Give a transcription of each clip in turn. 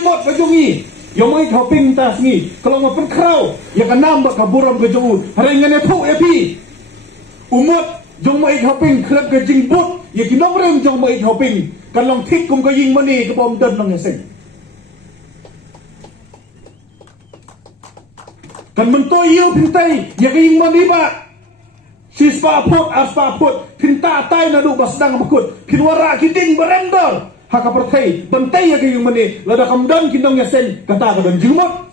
mot kajongi yang mai hoping tas ni kalau ngapen krau ya kan nambah kaburam kajongu harengan itu epi umot jong mai hoping klub ke jingbut ya kinong rem jong mai hoping kan long tik kum ka ying mani ke bom dan long yaseng kan mentoi yu pintai ya ke ying mani ba si spa put pinta tai na du basdang makut pinwara kiding berendor haka pertai bentai ya ke ying mani lada kamdan kinong yaseng kata ka dan jingmot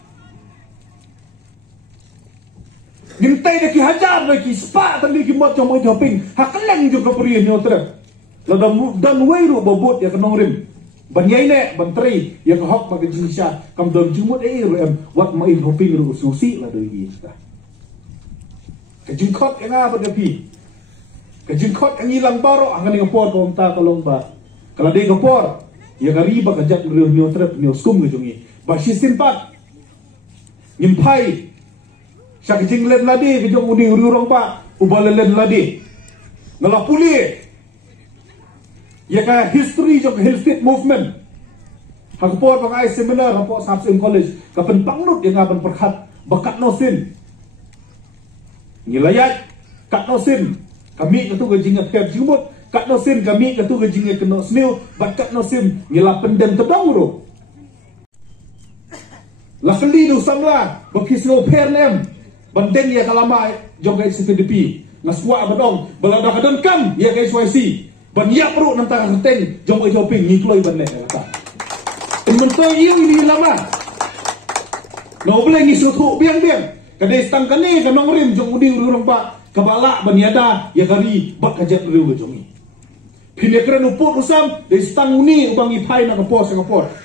Gintai dah ki hajar dah ki spa tadi ki mot jong mai hoping hakeleng juga peri ni otra lada dan weiru bobot ya kenong rim ban yai ne ban tri ya ka hok ba ke jinsha kam don jumot em wat mai hoping ru susi la do yi sta ke jingkot enga ba de pi ke jingkot engi lang baro angan ni ngapor ko ta kolong ba kala de ngapor ya ka riba ka jat ru ni otra ni skum ge jongi ba sistem pat ngimpai Syak jinglen ladi ke jong udi urang pa ubalelen ladi ngala puli ya ka history jong hill state movement hakpor bang ai seminar hapo Sapsim college ka pen pangnut yang aban perkhat bakat nosin ngilayat kat nosin kami ketu ke jingat pep jumut kat nosin kami ketu ke jingat keno sniu bakat nosin ngila pendem tedong ro la khali du samla bakisno pernem Banteng ya kalama jong kai CTDP ngaswa badong balada kadon kam ya kai SYC ban ya perlu nantang teng jong kai shopping ngikloi ban le kata mentoi ini lama no boleh ngisu thu biang kadai stang kane kanong rim jong udi urang pa kabala ban yada ya kari bak kajat riu jongi pinekran uput usam de stang uni ubang ipai na kapos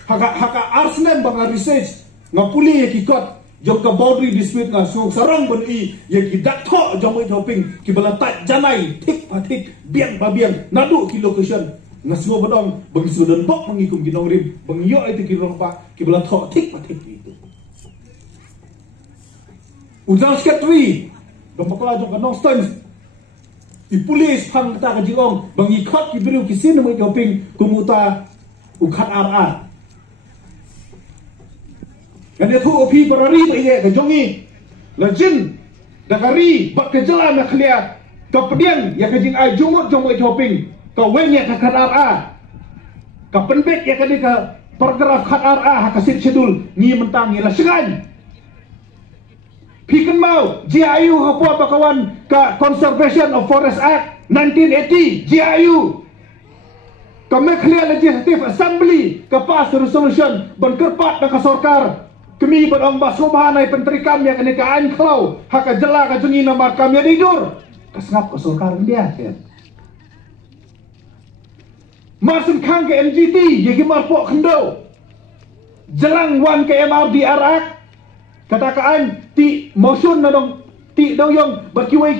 haka arsnem bang research ngapuli ya kikot jom ka boundary dispute na sarang ban i ya ki dakto jom mai hoping ki balatat janai tik patik biang ba biang nadu ki location ngasgo badong bang sudan bok mangikum ginong rim bang yo itu ki rong pa ki balato tik patik itu ujang sekretari dom pakla jom ka nong stones i police hang ta ka jingong bang i khot ki biru ki sin mai hoping kumuta ukhat ara kan dia tu opi berari baye ke jongi lejin dakari bak ke jalan nak lihat ke pedian ya ke jing ai jumut jong mai hoping ke wenya ke kara ke penbek ya ke di ke paragraf kara ha kasit schedule ni mentang la sengan piken mau GIU hapo bakawan ke Conservation of Forest Act 1980 GIU ke Mekhlia Legislative Assembly ke pass resolution ban kerpat dan ke sorkar kami berong baso bahanay penterikan yang ini kaan klau haka jela ka jungi namar kami tidur kasngap ka sorkar dia kan masin kang ke MGT yagi marpo kendo jelang wan ke MRD arak katakaan ti motion na dong ti dong yong bakiway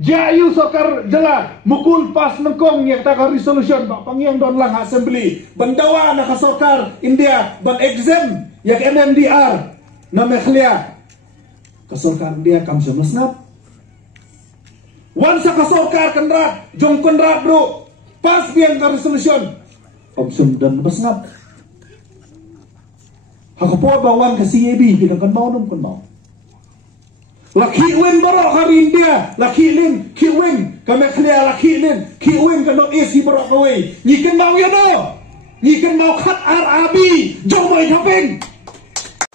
jayu sorkar jela mukul pas nengkong yang taka resolution bak pangyang don lang assembly bandawa na ka sorkar India ban exam yang MMDR na Mekhlia kasorkar dia kam semasnap wansa kasorkar kendrat jong kendrat bro pas biang ka resolution om dan masnap hakapo bawan ka CAB bidang kan mau laki win barok hari India laki lin ki win ka Mekhlia laki lin ki win ka not easy barok away nyiken mau ya do nyiken mau khat RAB jong mai hoping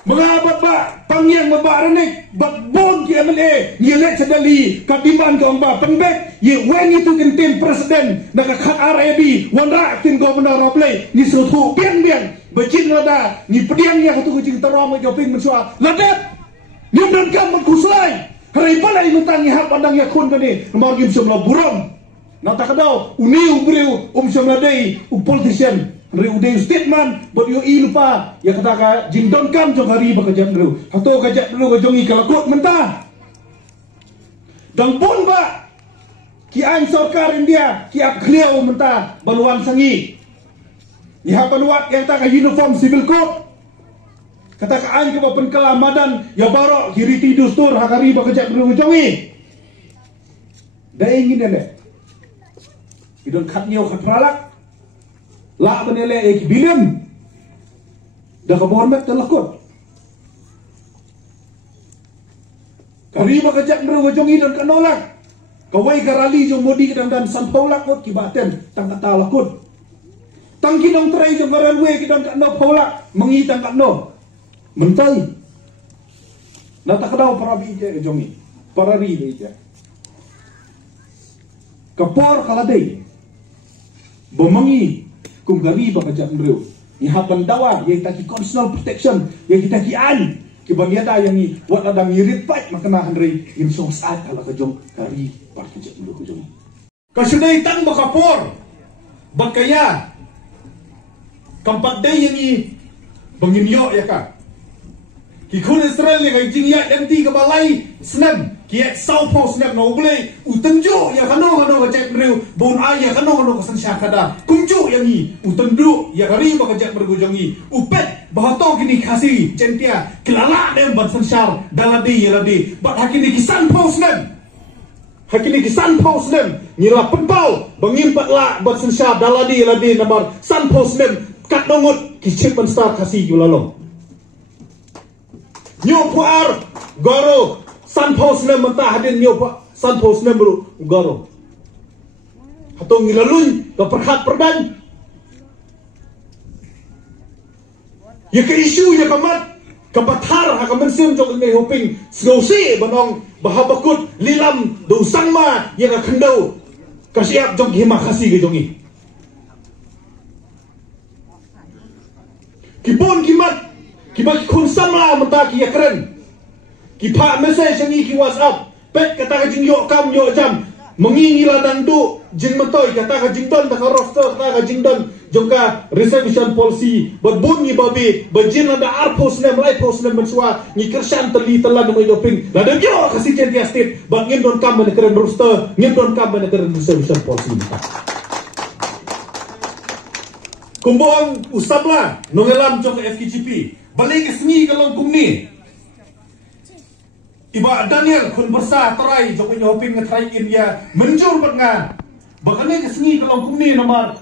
mengabat ba pangyang ba renik bat bon ki MLA yelek sedali kadiman ka ba penbek ye wen itu kentin presiden na khat RAB wanra tin governor roplay ni sutu biang bejin lada ni pediang ya kutu kucing terom ke joping mensua ladat ni dan kam kuslai hari balai nutangi hak pandang ya kun kani nomor gim semla buram na takadau uni ubriu semla dei politician Riude statement buat yo lupa ya kata ka jingdon kam jong hari bakajat dulu atau kajat dulu ke jongi kalakut mentah dan pun ba ki an sorkar India ki ap clear mentah baluan sangi ni hapanuat yang tak uniform civil code kata ka an ke bapen kelamadan ya barok kiri tidustur hakari bakajat dulu ke jongi dah ingin ele idon khat nyau khat pralak la benele ek bilion dah kehormat dah lakut. Kari makajak meru wajongi dan kanolak. Kawai garali jong modi dan sampau lakut kibaten tang kata lakut. Tang kinong terai jong garanwe kidan kano paulak mengi tang kano. Mentai. Nata kadau para bije jongi. Para ri bije. Kapor kaladai. Bomangi kung gari makajak meru. Ihapan dawa yang kita constitutional protection yang kita kian kibagiada yang ni wat ada ngirit pat makana handri im song saat ala kajong kari par kejak dulu kajong kasunay tang bakapor bakaya kampat day yang ni banginyo ya ka kikun Israel yang jingya yang ti kabalai senam kiat saupo senam no boleh utenjo ya kano kajak meru bon aya kano kasan syakada kunju yang ni utendu ya kari bakajak bergujongi upet bahato kini kasih centia kelala dem ban sansyar daladi yaladi bat hakini kisan posnem hakini kisan posnem nyila penpau bangimpat la bat sansyar daladi yaladi namar san posnem kat nongot kicip ban star kasih yulalong nyopuar goro san posnem mentah hadin nyopa san posnem bro goro hatong ngilalun ke perhat perdan ya ke isu ya kamat kabatar ha kamansim jong ngai hoping sgausi banong bahabakut lilam do sangma ya ka khandau kasiap jong hima khasi ge jongi kipon kimat kibak kun samla mata ki yakren kipa message ni ki WhatsApp pet kata ka jing yo kam yo jam mengingi ladang du jing matoy kata ka jing don ta ka roster kata ka jing don jongka reservation policy berbunyi babi bejin ada arpos nem lai pos nem mensua ni kersan teli telan mai doping ladang yo kasih dia state bangin don kam mana keren roster ngin don kam mana keren reservation policy kumbong usabla nongelam jong FKGP balik sengi kalong kumni iba Daniel kun bersa terai jong hoping ngetrai in ya menjur benga bakane kesengi kalong kumni nomor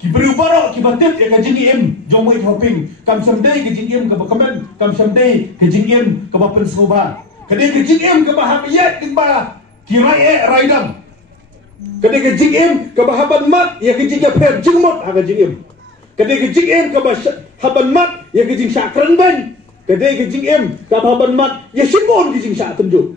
kiberi baro kibatip ya kajing im jong mai hoping kam samdai kajing im ka bakamen kam samdai kajing im ka bapen soba kade kajing im ka bahabiyat kimba kirai raidam kade kajing im ka bahaban mat ya kajing ya per jingmot ha kajing im kade kajing im ka bahaban mat ya kajing sakran ban kade kajing im ka bahaban mat ya simon kajing sak tunjuk